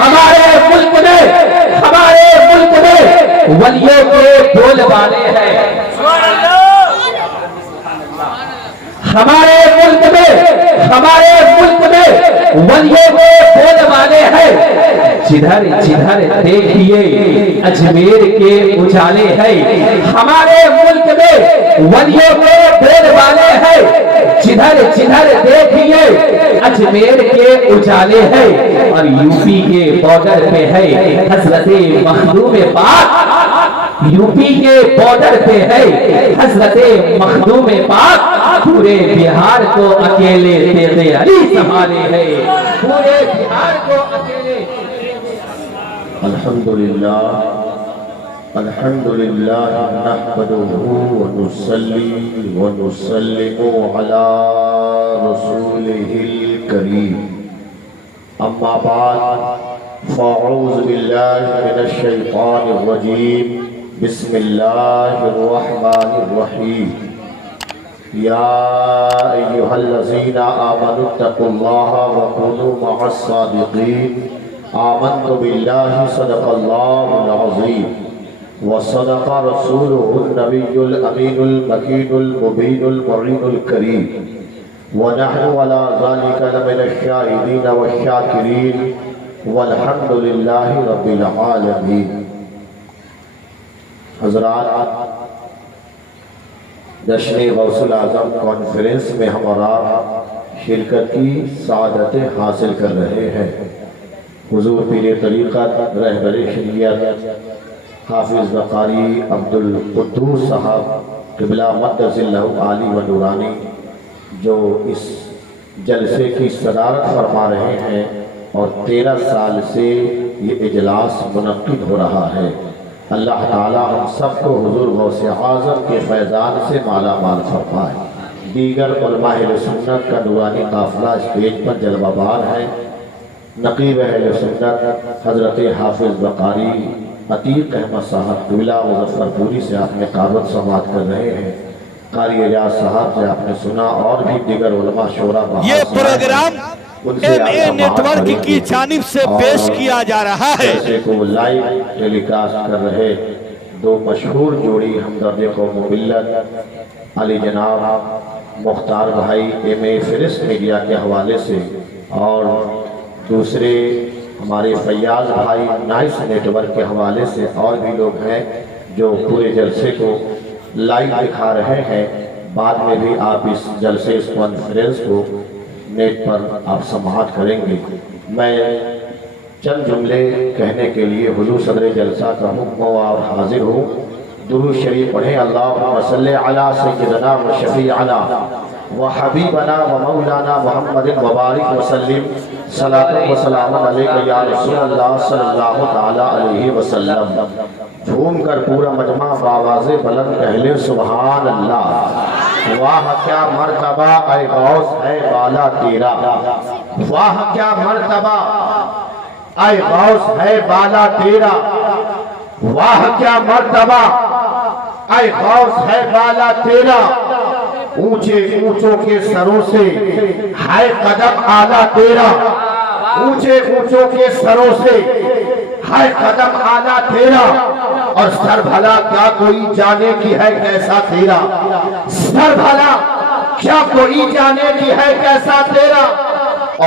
ہمارے ملک میں ولیوں کے بول والے ہیں، ہمارے ملک میں ولیوں کے بول والے ہیں، جدھر دیکھیے اجمیر کے اجالے ہیں، ہمارے ملک میں ولیوں کے بول والے ہیں، جدھر دیکھیے اجمیر کے اجالے ہیں، اور یو پی کے بارڈر پہ ہے حضرت مخدوم پاک، یو پی کے بارڈر پہ ہے حضرت مخدوم پاک، پورے بہار کو اکیلے تیغ علی سنبھالے ہیں، پورے بہار کو اکیلے۔ الحمدللہ نحمده ونصلي ونسلم على رسوله الكريم، اما بعد فاعوذ بالله من الشيطان الرجيم، بسم الله الرحمن الرحيم، يا أيها الذين آمنوا اتقوا الله وكونوا مع الصادقين، آمنت بالله صدق الله العظيم وصدق رسوله النبي الأمين المكين المبين المعين الكريم، ونحن على ذلك لمن الشاهدين والشاكرين، والحمد لله رب العالمين۔ حضرات، جشن غوث الاعظم کانفرنس میں ہمارا شرکت کی سعادت حاصل کر رہے ہیں۔ حضور پیر طریقت رہبر شریعت حافظ بقاری عبدالقدوس صاحب قبلہ مقدس اللہ عالی و نورانی جو اس جلسے کی صدارت فرما رہے ہیں، اور 13 سال سے یہ اجلاس منعقد ہو رہا ہے۔ اللہ تعالی ہم سب کو حضور غوث اعظم کے فیضان سے مالا مال فرمائے۔ دیگر علماء اہل سنت کا نورانی قافلہ اسٹیج پر جلوہ بار ہے۔ نقیب اہل سنت حضرت حافظ بقاری عتیق احمد صاحب قبلہ مظفر پوری سے آپ نے قربت سماعت کر رہے ہیں۔ قاری اعجاز صاحب سے آپ نے سنا، اور بھی دیگر علماء شورا یہ پروگرام MA نیٹورک کی جانب سے پیش کیا جا رہا ہے۔ جیسے کو لائیو ٹیلی کاسٹ کر رہے دو مشہور جوڑی ہمدرد قوم و ملت علی جناب مختار بھائی MA فرسٹ میڈیا کے حوالے سے، اور دوسرے ہمارے فیاض بھائی نائس نیٹورک کے حوالے سے، اور بھی لوگ ہیں جو پورے جلسے کو لائیو دکھا رہے ہیں۔ بعد میں بھی آپ اس جلسے اس کانفرنس کو نیٹ پر آپ سماعت کریں گے۔ میں چند جملے کہنے کے لیے حضور صدر جلسہ کا حکم اور حاضر ہوں۔ درود شریف پڑھیں۔ اللہم صلی علی سیدنا و شفیعنا و حبیبنا و مولانا محمد وبارک وسلم، صلاۃ و سلام علیک یا رسول اللہ صلی اللہ تعالی علیہ وسلم۔ جھوم کر پورا مجمع بآواز بلند کہہ لیں سبحان اللہ۔ واہ کیا مرتبہ اے غوث ہے بالا تیرا، واہ کیا مرتبہ اے غوث ہے بالا تیرا، واہ کیا مرتبہ اے غوث ہے بالا تیرا، اونچے اونچوں کے سروں سے ہے قدم آلہ تیرا، اونچے اونچوں کے سروں سے ہے قدم آلہ تیرا، اور سر بھلا کیا کوئی جانے کی ہے کیسا تیرا، سر بھلا کیا کوئی جانے کی ہے کیسا تیرا،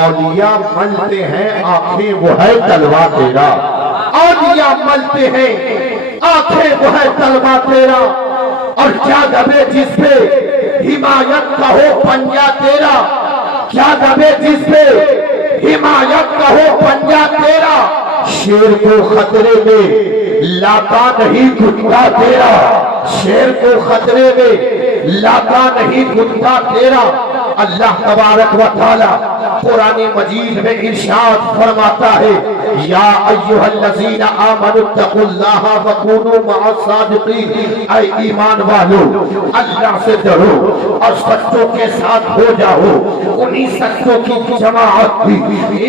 اولیاء ملتے ہیں آنکھیں وہ ہے تلوہ تیرا، اولیاء ملتے ہیں آنکھیں وہ ہے تلوہ تیرا، اور کیا دبے جس پہ حمایت کا ہو پنجہ تیرا، کیا دبے جس پہ حمایت کا ہو پنجہ تیرا، شیر کو خطرے میں لاتا نہیں گھٹتا تیرا، شیر کو خطرے میں لاتا نہیں گھٹتا تیرا۔ اللہ تبارک و تعالی قرآن مجید میں ارشاد فرماتا ہے یا ایھا الذین آمنوا اتقوا اللہ وکونوا مع الصادقین، اے ایمان والو اللہ سے ڈرو اور سچوں کے ساتھ ہو جاؤ، انہی سچوں کی جماعت بھی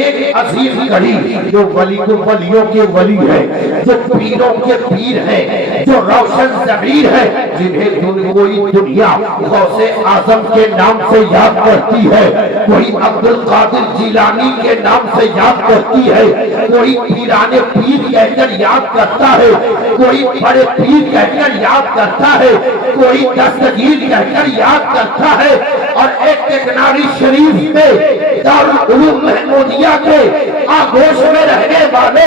ایک عظیم کڑی جو ولیوں کے ولی ہے، جو پیروں کے پیر ہے، جو روشن ضمیر ہے، جنہیں کوئی دنیا غوث اعظم کے نام سے یاد کرتی ہے، کوئی عبدالقادر جیلانی کے نام سے یاد کرتی ہے، کوئی پیرانے پیر کہہ کر یاد کرتا ہے، کوئی بڑے پیر کہہ کر یاد کرتا ہے، کوئی دستگیر کہہ کر یاد کرتا ہے، اور ایک کناری شریف میں دارالعلوم محمودیہ کے آغوش میں رہنے والے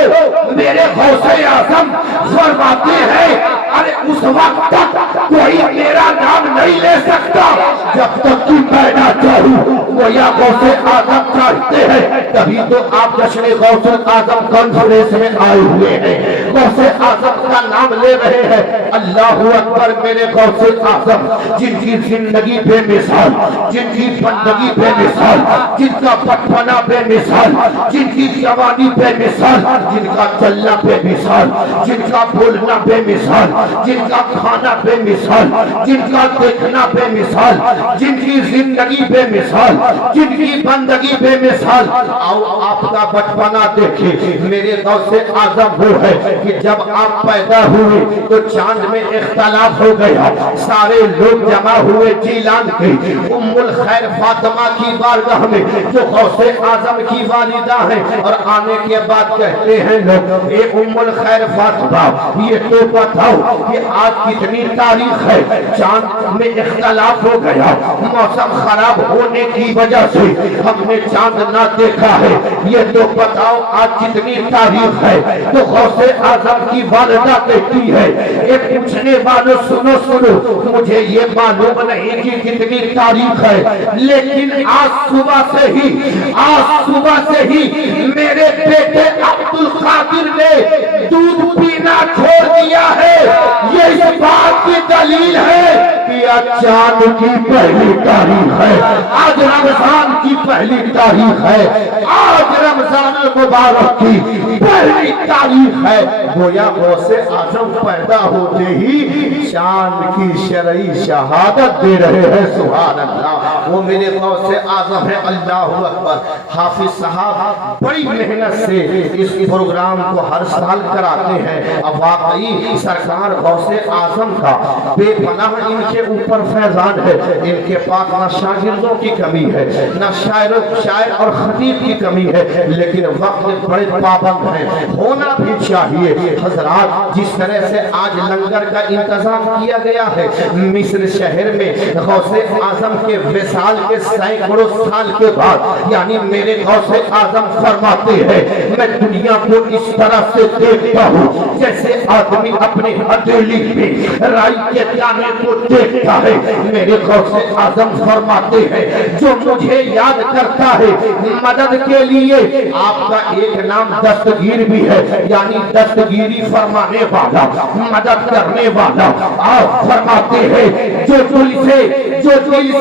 میرے غوث اعظم فرماتے ہیں ارے اس وقت تک کوئی میرا نام نہیں لے سکتا جب تک کہ میں نہ چاہوں۔ وہ یا غوث اعظم چاہتے ہیں، تبھی تو آپ جشن غوث اعظم کانفرنس میں آئے ہوئے ہیں، غوث اعظم کا نام لے رہے ہیں۔ اللہ اکبر، میرے غوث اعظم جن کی زندگی بے مثال، جن کی بندگی بے مثال، جن کا بچپنا بے مثال، جن کی جوانی بے مثال، جن کا چلنا بے مثال، جن کا بولنا بے مثال، جن کا کھانا بے مثال، جن کا دیکھنا بے مثال، جن کی زندگی بے مثال، جن کی بندگی بے مثال۔ آؤ آپ کا بچپنا دیکھیں۔ میرے غوث اعظم وہ ہے کہ جب آپ پیدا ہوئے تو چاند میں اختلاف ہو گیا، سارے لوگ جمع ہوئے جیلان کے ام الخیر فاطمہ کی بارگاہ میں جو غوث اعظم کی والدہ ہیں، اور آنے کے بعد کہتے ہیں لوگ اے ام الخیر فاطمہ یہ تو بتاؤ کہ آج کتنی تاریخ ہے؟ چاند میں اختلاف ہو گیا، موسم خراب ہونے کی وجہ سے ہم نے چاند نہ دیکھا ہے، یہ تو بتاؤ آج کتنی تاریخ ہے؟ تو غوث اعظم کی والدہ کہتی ہے اے پوچھنے والوں سنو سنو، مجھے یہ معلوم نہیں کہ کتنی تاریخ ہے، لیکن آج صبح سے ہی میرے بیٹے عبدالقادر نے دودھ پینا چھوڑ دیا ہے۔ یہ اس بات کی دلیل ہے کہ آج چاند کی پہلی تاریخ ہے، آج رمضان کی پہلی تاریخ ہے، آج رمضان المبارک کی پہلی تاریخ ہے۔ گویا غوث اعظم پیدا ہوتے ہی چاند کی شرعی شہادت دے رہے ہیں۔ سبحان اللہ، وہ میرے غوث اعظم ہے۔ اللہ اکبر۔ حافظ صاحب بڑی محنت سے اس پروگرام کو ہر سال کراتے ہیں۔ اب واقعی سرکار غوث اعظم کا بے پناہ ان کے اوپر فیضان ہے۔ ان کے پاس نہ شاگردوں کی کمی ہے، نہ شاعر اور خطیب کی کمی ہے، لیکن وقت بڑے پابند ہیں، ہونا بھی چاہیے۔ حضرات جس طرح سے آج لنگر کا انتظام کیا گیا ہے مصر شہر میں، غوث اعظم کے وصال کے سینکڑوں سال کے بعد، یعنی میرے غوث اعظم فرماتے ہیں میں دنیا کو اس طرح سے دیکھتا ہوں جیسے آدمی اپنے ہتھیلی میں رائی کے دانے کو دیکھتا ہے۔ میرے غوث اعظم فرماتے ہیں جو مجھے یاد کرتا ہے مدد کے لیے آپ کا ایک نام دستگیر بھی ہے، یعنی دستگیری فرمانے والا، مدد کرنے والا۔ آپ فرماتے ہیں جو دل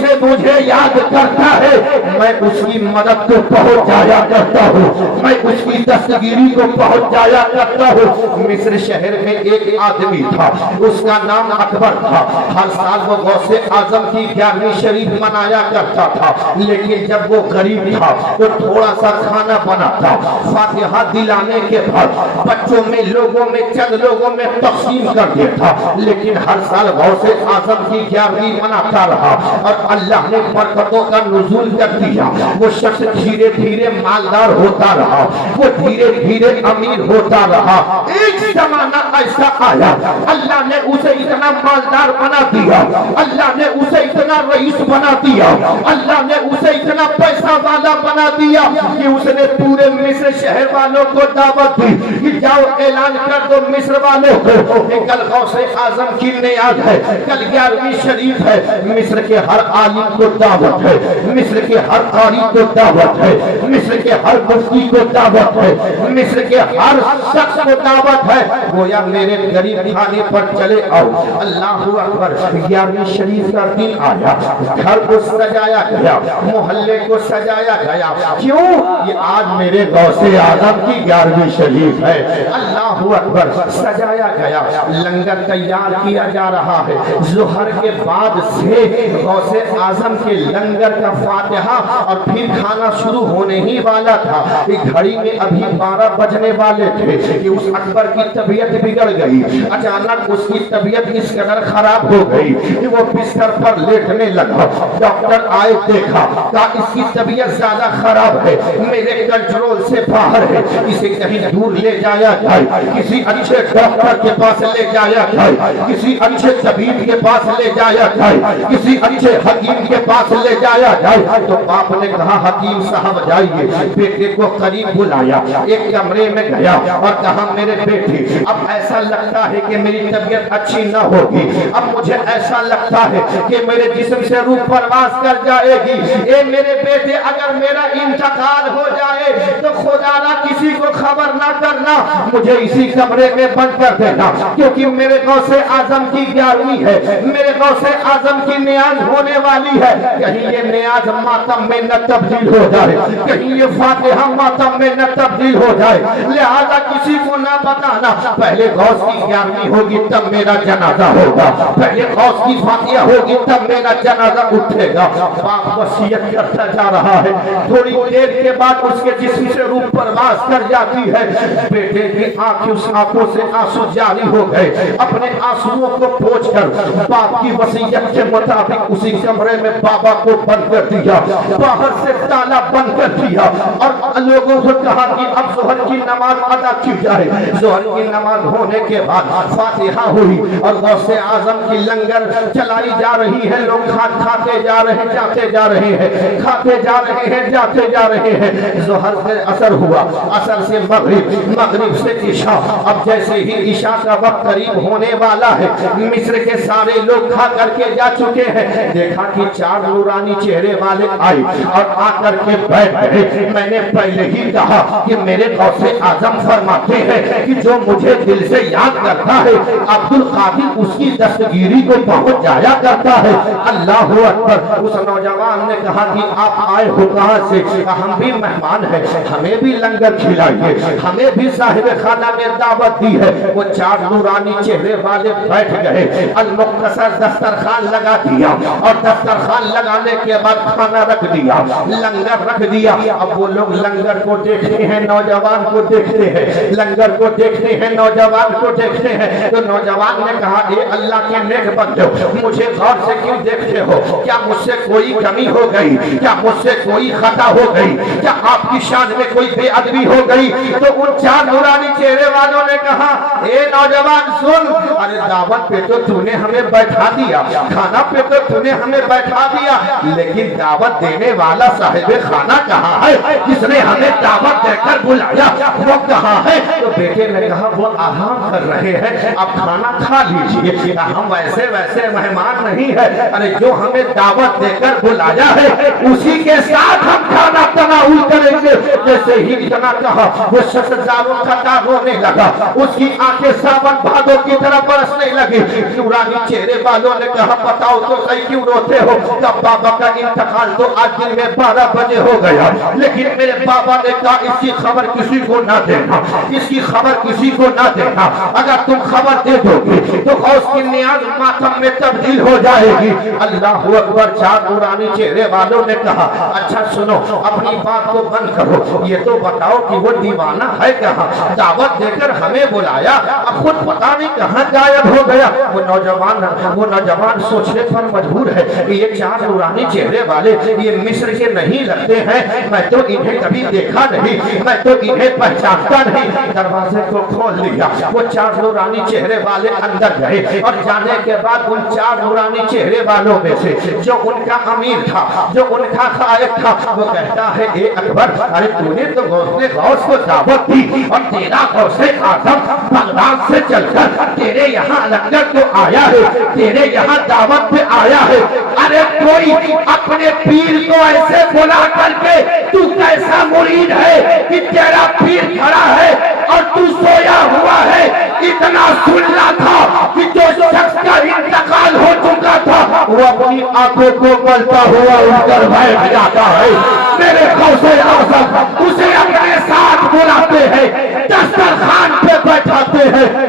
سے مجھے یاد کرتا ہے میں اس کی مدد کو پہنچ جایا کرتا ہوں، میں اس کی دستگیری کو پہنچ جایا کرتا ہوں۔ مصر شہر میں ایک آدمی تھا، اس کا نام اکبر تھا۔ ہر سال وہ غوث اعظم کی 11ویں شریف منایا کرتا تھا، لیکن جب وہ غریب تھا تو تھوڑا سا کھانا بناتا، فاتحہ دلانے کے بعد بچوں میں، لوگوں میں، چند لوگوں میں تقسیم کر دیتا، لیکن ہر سال غوث اعظم کی 11ویں مناتا رہا، اور اللہ نے برکتوں کا نزول کر دیا۔ وہ شخص دھیرے دھیرے مالدار ہوتا رہا، وہ دھیرے دھیرے امیر ہوتا رہا۔ ایک زمانہ ایسا آیا اللہ نے اسے اتنا مالدار بنا دیا، اللہ نے اسے اتنا رئیس بنا دیا، اللہ نے اسے اتنا پیسہ والا بنا دیا کہ اس نے پورے مصر شہر والوں کو دعوت دی کہ جاؤ اعلان کر دو مصر والوں کو کہ کل غوث اعظم کی نیاد ہے، کل 11ویں شریف ہے۔ مصر کے ہر عالم کو دعوت ہے، مصر کے ہر قاری کو دعوت ہے، مصر کے ہر مفتی کو دعوت ہے، مصر کے ہر شخص کو دعوت ہے۔ گویا میرے غریب کھانے پر چلے آؤ۔ اللہ اکبر۔ 11ویں شریف کا دن آیا، گھر کو سجایا گیا، محلے کو سجایا گیا۔ کیوں؟ یہ آج میرے غوث اعظم کی 11ویں شریف ہے۔ اللہ اللہ اکبر سجایا گیا، لنگر تیار کیا جا رہا ہے۔ ظہر کے بعد سے غوث اعظم کے لنگر کا فاتحہ اور پھر کھانا شروع ہونے ہی والا تھا۔ گھڑی میں ابھی 12 بجنے والے تھے کہ اس اکبر کی طبیعت بگڑ گئی۔ اچانک اس کی طبیعت اس قدر خراب ہو گئی کہ وہ بستر پر لیٹنے لگا۔ ڈاکٹر آئے، دیکھا، کہا اس کی طبیعت زیادہ خراب ہے، میرے کنٹرول سے باہر ہے، اسے کہیں دور لے جایا جائے، کسی اچھے ڈاکٹر کے پاس لے جایا جائے، کسی اچھے طبیب کے پاس لے جایا جائے، کسی اچھے حکیم کے پاس لے جایا جائے۔ تو باپ نے کہا حکیم صاحب جائیے، بیٹے کو قریب بلایا، ایک کمرے میں گیا اور کہا میرے بیٹے اب ایسا لگتا ہے کہ میری طبیعت اچھی نہ ہوگی، اب مجھے ایسا لگتا ہے کہ میرے جسم سے روح پرواز کر جائے گی۔ اے میرے بیٹے اگر میرا انتقال ہو جائے تو خدا نہ کسی کو خبر نہ کرنا، مجھے اسی کمرے میں بند کر دینا، کیونکہ میرے غوث اعظم کی 11ویں ہے، میرے غوث اعظم کی نیاز ہونے والی ہے، کہیں یہ نیاز ماتم میں نہ تبدیل ہو جائے، کہیں یہ فاتحہ ماتم میں نہ تبدیل ہو جائے، لہذا کسی کو نہ بتانا، پہلے غوث کی 11ویں ہوگی تب میرا جنازہ ہوگا، پہلے غوث کی فاتحہ ہوگی تب میرا جنازہ اٹھے گا۔ باپ وصیت کرتا جا رہا ہے، تھوڑی دیر کے بعد اس کے جسم سے روح پرواز کر جاتی ہے، بیٹے کی آنکھوں سے آنسو جاری ہو گئے، اپنے آنسوؤں کو پوچھ کر باپ کی وصیت کے مطابق اسی کمرے میں بابا کو بند کر دیا، باہر سے تالا بند کر دیا اور لوگوں کو کہا کہ اب ظہر کی نماز ادا کی جائے۔ ظہر کی نماز ہونے کے بعد فاتحہ ہوئی اور غوث اعظم کی لنگر چلائی جا رہی ہے، لوگ کھاتے جا رہے ہیں، جاتے جا رہے ہیں، کھاتے جا رہے ہیں، جاتے جا رہے ہیں۔ ظہر سے عصر ہوا، عصر سے مغرب، مغرب سے عشاء۔ اب جیسے ہی عشاء کا وقت قریب ہونے والا ہے، مصر کے سارے لوگ کھا کر کے جا چکے ہیں، دیکھا کہ 4 نورانی چہرے والے آئے اور آ کر کے بیٹھ گئے۔ میں نے پہلے ہی کہا کہ میرے غوث اعظم فرماتے ہیں کہ جو مجھے دل سے یاد کرتا ہے عبد القادر اس کی دستگیری کو پہنچ جایا کرتا ہے۔ اللہ اکبر۔ اس نوجوان نے کہا کہ آپ آئے ہو کہاں سے؟ ہم بھی مہمان ہیں، ہمیں بھی لنگر کھلائیے، ہمیں بھی صاحب خانہ میں دعوت دی ہے۔ وہ 4 نورانی چہرے والے بیٹھ گئے، المختصر دسترخوان لگا دیا اور دسترخوان لگانے کے بعد کھانا رکھ دیا، لنگر رکھ دیا۔ اب وہ لوگ لنگر کو دیکھتے ہیں، نوجوان کو دیکھتے ہیں، لنگر کو دیکھتے ہیں، نوجوان کو دیکھتے ہیں۔ تو نوجوان نے کہا اے اللہ کے نیک بندو، مجھے غور سے کیوں دیکھتے ہو؟ کیا مجھ سے کوئی کمی ہو گئی؟ کیا مجھ سے کوئی خطا ہو گئی؟ کیا آپ کی شان میں کوئی بے ادبی ہو گئی؟ تو ان 4 نورانی چہرے والوں نے کہا اے نوجوان سن، ارے دعوت پہ تو نے ہمیں بیٹھا دیا، کھانا پہ تو نے ہمیں بیٹھا دیا، لیکن دعوت دینے والا صاحب خانہ کہاں ہے جس نے ہمیں دعوت دے کر بلایا؟ وہ کہاں ہے؟ تو بیٹے نے کہا وہ آرام کر رہے ہیں، اب کھانا کھا لیجئے، ہم ویسے مہمان نہیں ہے، ارے جو ہمیں دعوت دے کر بلایا ہے اسی کے ساتھ ہم کھانا تناول کریں گے۔ جیسے ہی اتنا کہا وہ شخص زاروں کا رونے لگا، اس کی آنکھیں ساون بھادوں کی طرح برسنے لگی۔ نورانی چہرے والوں نے کہا بتاؤ تو صحیح کیوں روتے ہو؟ کہ بابا کا انتقال تو آج دن میں 12 بجے ہو گیا، لیکن میرے بابا نے کہا اس کی خبر کسی کو نہ دینا، اس کی خبر کسی کو نہ دینا، اگر تم خبر دے دو گے تو غوث کی نیاز ماتم میں تبدیل ہو جائے گی۔ اللہ اکبر۔ 4 نورانی چہرے والوں نے کہا اچھا سنو، اپنی بات کو بند کرو، یہ تو بتاؤ کہ وہ دیوانہ ہے کہاں؟ دعوت دے کر ہمیں بلایا، اب خود پتہ نہیں کہاں غائب ہو گیا۔ وہ نوجوان سوچنے پر مجبور ہے کہ یہ 4 نورانی چہرے والے یہ مصر کے نہیں لگتے ہیں، میں تو انہیں کبھی دیکھا نہیں، میں تو انہیں پہچانتا نہیں۔ دروازے کو کھول لیا، وہ 4 نورانی چہرے والے اندر گئے اور جانے کے بعد ان 4 نورانی چہرے والوں میں سے جو ان کا امیر تھا، جو ان کا قائد تھا، وہ کہتا ہے اے اکبر، ارے تو نے تو غوث کو دعوت دی اور تیرا غوث اعظم بغداد سے چل کر تیرے یہاں لنگر کو آیا ہے، تیرے یہاں دعوت پہ آیا ہے، ارے کوئی اپنے پیر کو ایسے بلا کر کے تو کیسا مرید ہے کہ تیرا پیر کھڑا ہے اور تو سویا ہوا ہے؟ اتنا سننا تھا کہ جو شخص کا انتقال ہو چکا تھا وہ اپنی آنکھوں کو ملتا ہوا اٹھ کر بیٹھ جاتا ہے۔ میرے غوث اعظم اسے اپنے ساتھ بلاتے ہیں، دسترخوان پہ بیٹھاتے